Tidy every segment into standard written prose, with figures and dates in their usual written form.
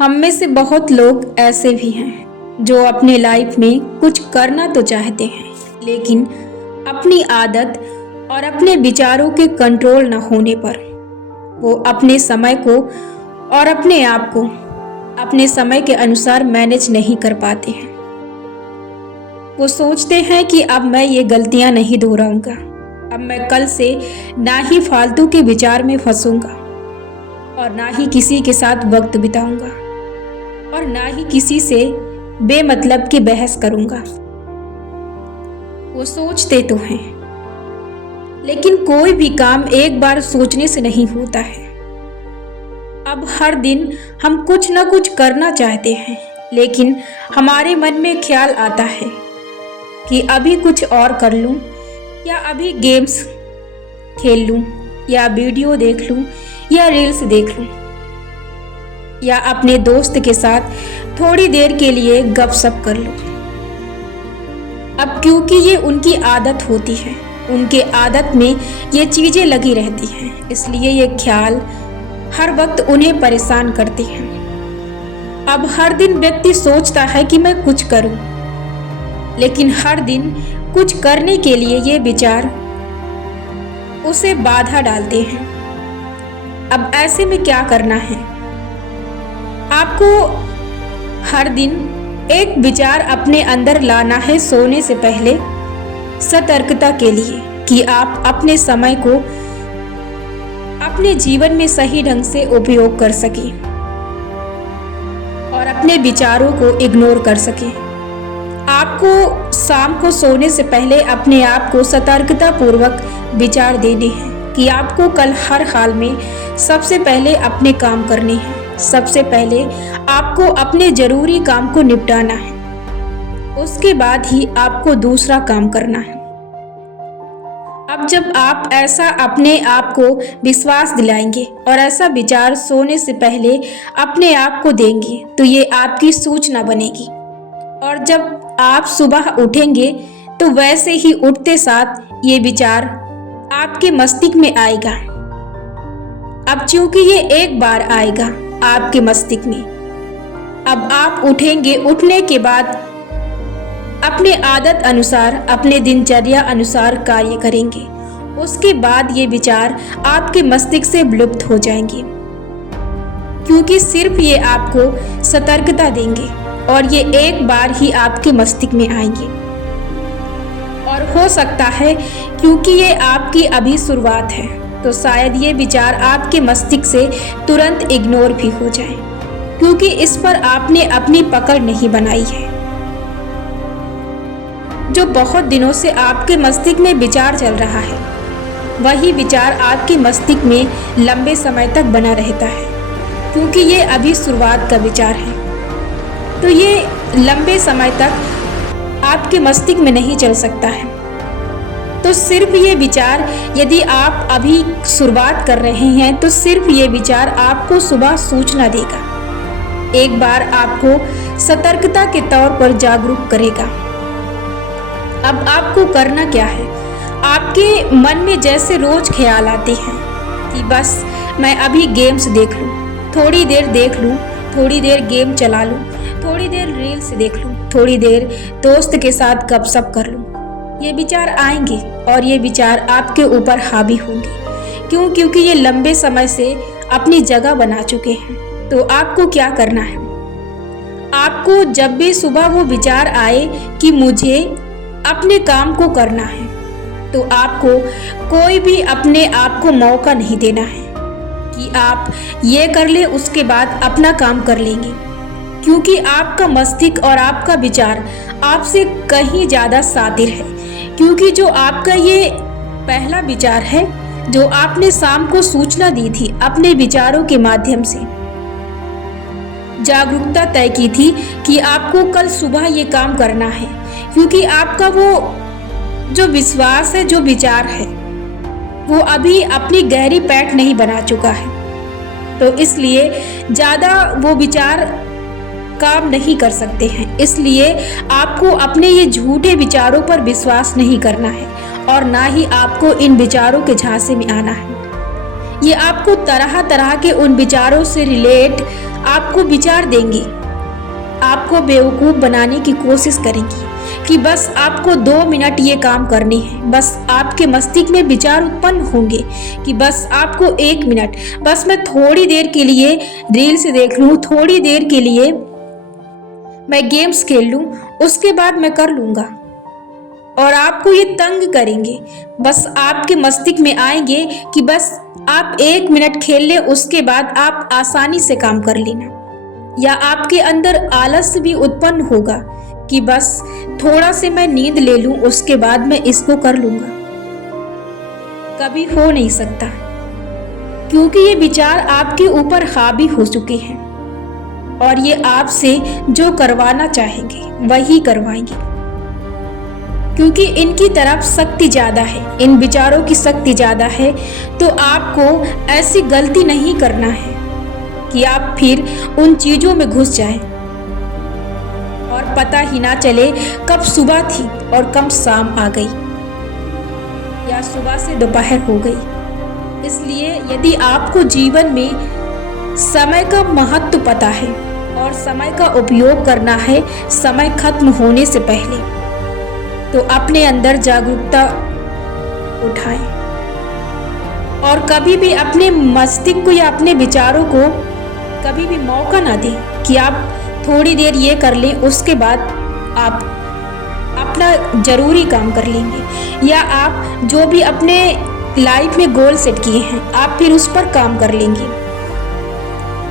हम में से बहुत लोग ऐसे भी हैं जो अपने लाइफ में कुछ करना तो चाहते हैं, लेकिन अपनी आदत और अपने विचारों के कंट्रोल न होने पर वो अपने समय को और अपने आप को अपने समय के अनुसार मैनेज नहीं कर पाते हैं। वो सोचते हैं कि अब मैं ये गलतियां नहीं दोहराऊंगा, अब मैं कल से ना ही फालतू के विचार में फंसूंगा और ना ही किसी के साथ वक्त बिताऊंगा और ना ही किसी से बेमतलब की बहस करूंगा। वो सोचते तो हैं, लेकिन कोई भी काम एक बार सोचने से नहीं होता है। अब हर दिन हम कुछ ना कुछ करना चाहते हैं, लेकिन हमारे मन में ख्याल आता है कि अभी कुछ और कर लूं, या अभी गेम्स खेल लूं, या वीडियो देख लूं, या रील्स देख लूं, या अपने दोस्त के साथ थोड़ी देर के लिए गपशप कर लूं। अब क्योंकि ये उनकी आदत होती है, उनके आदत में ये चीजें लगी रहती हैं, इसलिए ये ख्याल हर वक्त उन्हें परेशान करते हैं। अब हर दिन व्यक्ति सोचता है कि मैं कुछ करूं, लेकिन हर दिन कुछ करने के लिए ये विचार उसे बाधा डालते हैं। अब ऐसे में क्या करना है? आपको हर दिन एक विचार अपने अंदर लाना है सोने से पहले, सतर्कता के लिए, कि आप अपने समय को अपने जीवन में सही ढंग से उपयोग कर सकें और अपने विचारों को इग्नोर कर सकें। आपको शाम को सोने से पहले अपने आप को सतर्कता पूर्वक विचार देने हैं कि आपको कल हर हाल में सबसे पहले अपने काम करने हैं। सबसे पहले आपको अपने जरूरी काम को निपटाना है, उसके बाद ही आपको दूसरा काम करना है। अब जब आप ऐसा अपने आप को विश्वास दिलाएंगे और ऐसा विचार सोने से पहले अपने आप को देंगे, तो ये आपकी सूचना बनेगी। और जब आप सुबह उठेंगे तो वैसे ही उठते साथ ये विचार आपके मस्तिष्क में आएगा। अब चूंकि ये एक बार आएगा आपके मस्तिष्क में, अब आप उठेंगे, उठने के बाद अपने आदत अनुसार, अपने दिनचर्या अनुसार कार्य करेंगे। उसके बाद ये विचार आपके मस्तिष्क से विलुप्त हो जाएंगे, क्योंकि सिर्फ ये आपको सतर्कता देंगे और ये एक बार ही आपके मस्तिष्क में आएंगे। और हो सकता है क्योंकि ये आपकी अभी शुरुआत है, तो शायद ये विचार आपके मस्तिष्क से तुरंत इग्नोर भी हो जाए, क्योंकि इस पर आपने अपनी पकड़ नहीं बनाई है। जो बहुत दिनों से आपके मस्तिष्क में विचार चल रहा है, वही विचार आपके मस्तिष्क में लंबे समय तक बना रहता है, क्योंकि ये अभी शुरुआत का विचार है। तो ये लंबे समय तक आपके मस्तिष्क में नहीं चल सकता है। तो सिर्फ ये विचार, यदि आप अभी शुरुआत कर रहे हैं, तो सिर्फ ये विचार आपको सुबह सूचना देगा, एक बार आपको सतर्कता के तौर पर जागरूक करेगा। अब आपको करना क्या है? आपके मन में जैसे रोज ख्याल आते हैं कि बस मैं अभी गेम्स देख लूं, थोड़ी देर देख लूं, थोड़ी देर गेम चला लूं, थोड़ी देर रील्स देख लूं, थोड़ी देर दोस्त के साथ गपशप कर लूं, ये विचार आएंगे और ये विचार आपके ऊपर हावी होंगे। क्यों? क्योंकि ये लंबे समय से अपनी जगह बना चुके हैं। तो आपको क्या करना है? आपको जब भी सुबह वो विचार आए कि मुझे अपने काम को करना है, तो आपको कोई भी अपने आप को मौका नहीं देना है कि आप ये कर ले, उसके बाद अपना काम कर लेंगे, क्योंकि आपका मस्तिष्क और आपका विचार आपसे कहीं ज़्यादा शातिर है। क्योंकि जो आपका ये पहला विचार है, जो आपने शाम को सूचना दी थी अपने विचारों के माध्यम से, जागरूकता तय की थी कि आपको कल सुबह ये काम करना है, क्योंकि आपका वो जो विश्वास है, जो विचार है, वो अभी अपनी गहरी पैठ नहीं बना चुका है। तो इसलिए ज़्यादा वो विचार काम नहीं कर सकते हैं। इसलिए आपको अपने ये झूठे विचारों पर विश्वास नहीं करना है और ना ही आपको इन विचारों के झांसे में आना है। ये आपको तरह तरह के उन विचारों से रिलेट आपको विचार देंगी, आपको बेवकूफ़ बनाने की कोशिश करेंगी कि बस आपको 2 मिनट ये काम करने हैं। बस आपके मस्तिष्क में विचार उत्पन्न होंगे कि बस आपको 1 मिनट, बस मैं थोड़ी देर के लिए रील्स देख लूँ, थोड़ी देर के लिए मैं गेम्स खेल लूँ, उसके बाद मैं कर लूँगा। और आपको ये तंग करेंगे, बस आपके मस्तिष्क में आएंगे कि बस आप 1 मिनट खेल लें, उसके बाद आप आसानी से काम कर लेना। या आपके अंदर आलस भी उत्पन्न होगा कि बस थोड़ा से मैं नींद ले लूं, उसके बाद मैं इसको कर लूंगा। कभी हो नहीं सकता, क्योंकि ये विचार आपके ऊपर हावी हो चुके हैं और ये आपसे जो करवाना चाहेंगे वही करवाएंगे, क्योंकि इनकी तरफ शक्ति ज्यादा है, इन विचारों की शक्ति ज्यादा है। तो आपको ऐसी गलती नहीं करना है कि आप फिर उन चीजों में घुस जाएं और पता ही ना चले कब सुबह थी और कब शाम आ गई या सुबह से दोपहर हो गई। इसलिए यदि आपको जीवन में समय का महत्व पता है और समय का उपयोग करना है समय खत्म होने से पहले, तो अपने अंदर जागरूकता उठाएं और कभी भी अपने मस्तिष्क को या अपने विचारों को कभी भी मौका ना दें कि आप थोड़ी देर ये कर लें, उसके बाद आप अपना जरूरी काम कर लेंगे या आप जो भी अपने लाइफ में गोल सेट किए हैं आप फिर उस पर काम कर लेंगे।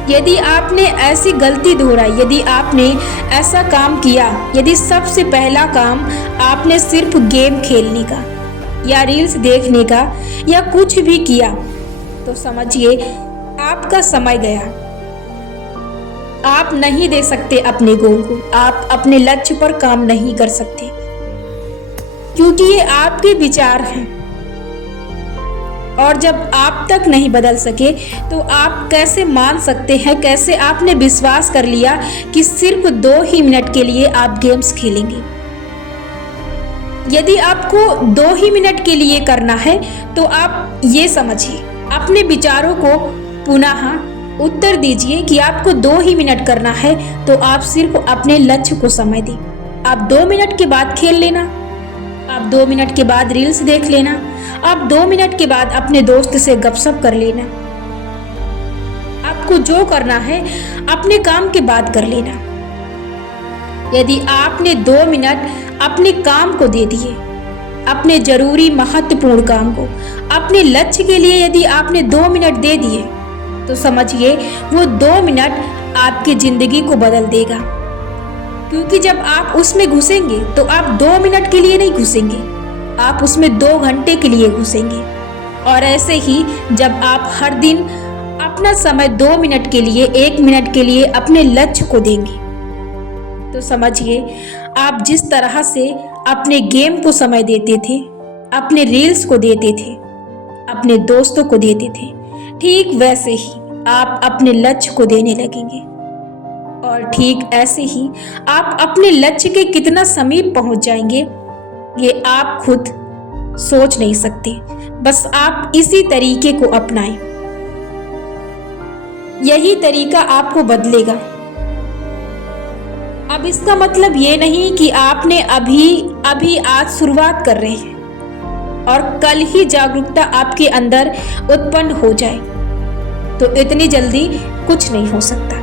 यदि आपने ऐसी गलती दोहराई, यदि आपने ऐसा काम किया, यदि सबसे पहला काम आपने सिर्फ गेम खेलने का या रील्स देखने का या कुछ भी किया, तो समझिए आपका समय गया। आप नहीं दे सकते अपने गोल को, आप अपने लक्ष्य पर काम नहीं कर सकते, क्योंकि ये आपके विचार हैं। और जब आप तक नहीं बदल सके तो आप कैसे मान सकते हैं, कैसे आपने विश्वास कर लिया कि सिर्फ 2 ही मिनट के लिए आप गेम्स खेलेंगे। यदि आपको 2 ही मिनट के लिए करना है तो आप ये समझिए, अपने विचारों को पुनः उत्तर दीजिए कि आपको 2 ही मिनट करना है, तो आप सिर्फ अपने लक्ष्य को समय दें। आप 2 मिनट के बाद खेल लेना, आप 2 मिनट के बाद रील्स देख लेना, आप 2 मिनट के बाद अपने दोस्त से गपशप कर लेना। आपको जो करना है अपने काम के बाद कर लेना। यदि आपने 2 मिनट अपने काम को दे दिए, अपने जरूरी महत्वपूर्ण काम को, अपने लक्ष्य के लिए यदि आपने 2 मिनट दे दिए, तो समझिए वो 2 मिनट आपकी जिंदगी को बदल देगा। क्योंकि जब आप उसमें घुसेंगे तो आप 2 मिनट के लिए नहीं घुसेंगे, आप उसमें 2 घंटे के लिए घुसेंगे। और ऐसे ही जब आप हर दिन अपना समय 2 मिनट के लिए, 1 मिनट के लिए अपने लक्ष्य को देंगे, तो समझिए आप जिस तरह से अपने गेम को समय देते थे, अपने रील्स को देते थे, अपने दोस्तों को देते थे, ठीक वैसे ही आप अपने लक्ष्य को देने लगेंगे। और ठीक ऐसे ही आप अपने लक्ष्य के कितना समीप पहुंच जाएंगे ये आप खुद सोच नहीं सकते। बस आप इसी तरीके को अपनाएं, यही तरीका आपको बदलेगा। अब इसका मतलब ये नहीं कि आपने अभी आज शुरुआत कर रहे हैं और कल ही जागरूकता आपके अंदर उत्पन्न हो जाए, तो इतनी जल्दी कुछ नहीं हो सकता।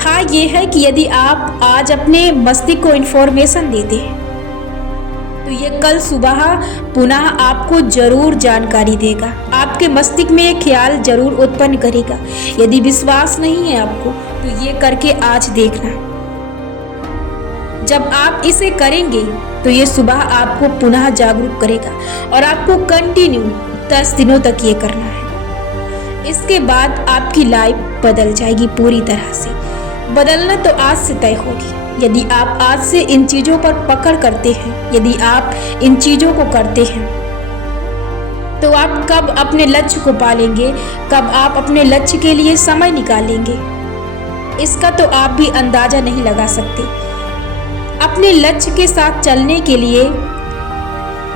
हाँ, ये है कि यदि आप आज अपने मस्तिष्क को इन्फॉर्मेशन देते हैं तो ये कल सुबह पुनः आपको जरूर जानकारी देगा, आपके मस्तिष्क में ये ख्याल जरूर उत्पन्न करेगा। यदि विश्वास नहीं है आपको तो ये करके आज देखना। जब आप इसे करेंगे तो ये सुबह आपको पुनः जागरूक करेगा और आपको कंटिन्यू 10 दिनों तक ये करना है। इसके बाद आपकी लाइफ बदल जाएगी पूरी तरह से। बदलना तो आज से तय होगी। यदि आप आज से इन चीज़ों पर पकड़ करते हैं, यदि आप इन चीज़ों को करते हैं, तो आप कब अपने लक्ष्य को पालेंगे, कब आप अपने लक्ष्य के लिए समय निकालेंगे, इसका तो आप भी अंदाजा नहीं लगा सकते। अपने लक्ष्य के साथ चलने के लिए,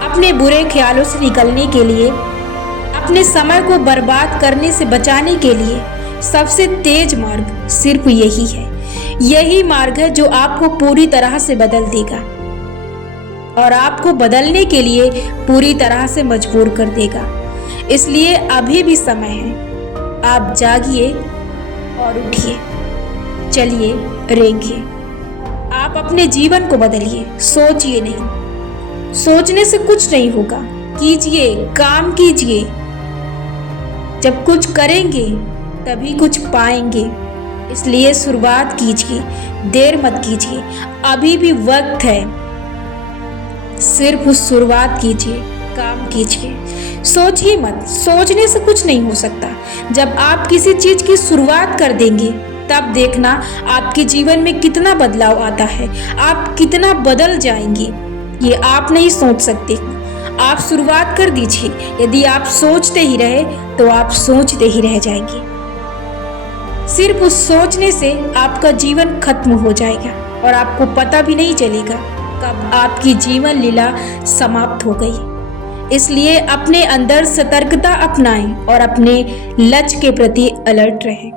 अपने बुरे ख्यालों से निकलने के लिए, अपने समय को बर्बाद करने से बचाने के लिए सबसे तेज मार्ग सिर्फ यही है। यही मार्ग है जो आपको पूरी तरह से बदल देगा और आपको बदलने के लिए पूरी तरह से मजबूर कर देगा। इसलिए अभी भी समय है, आप जागिए और उठिए, चलिए रेंगिए। आप अपने जीवन को बदलिए, सोचिए नहीं। सोचने से कुछ नहीं होगा, कीजिए, काम कीजिए। जब कुछ करेंगे तभी कुछ पाएंगे। इसलिए शुरुआत कीजिए, देर मत कीजिए, अभी भी वक्त है। सिर्फ शुरुआत कीजिए, काम कीजिए, सोचिए मत। सोचने से कुछ नहीं हो सकता। जब आप किसी चीज की शुरुआत कर देंगे तब देखना आपके जीवन में कितना बदलाव आता है, आप कितना बदल जाएंगे। ये आप नहीं सोच सकते, आप शुरुआत कर दीजिए। यदि आप सोचते ही रहे तो आप सोचते ही रह जाएंगे। सिर्फ उस सोचने से आपका जीवन खत्म हो जाएगा और आपको पता भी नहीं चलेगा कब आपकी जीवन लीला समाप्त हो गई। इसलिए अपने अंदर सतर्कता अपनाएं और अपने लक्ष्य के प्रति अलर्ट रहें।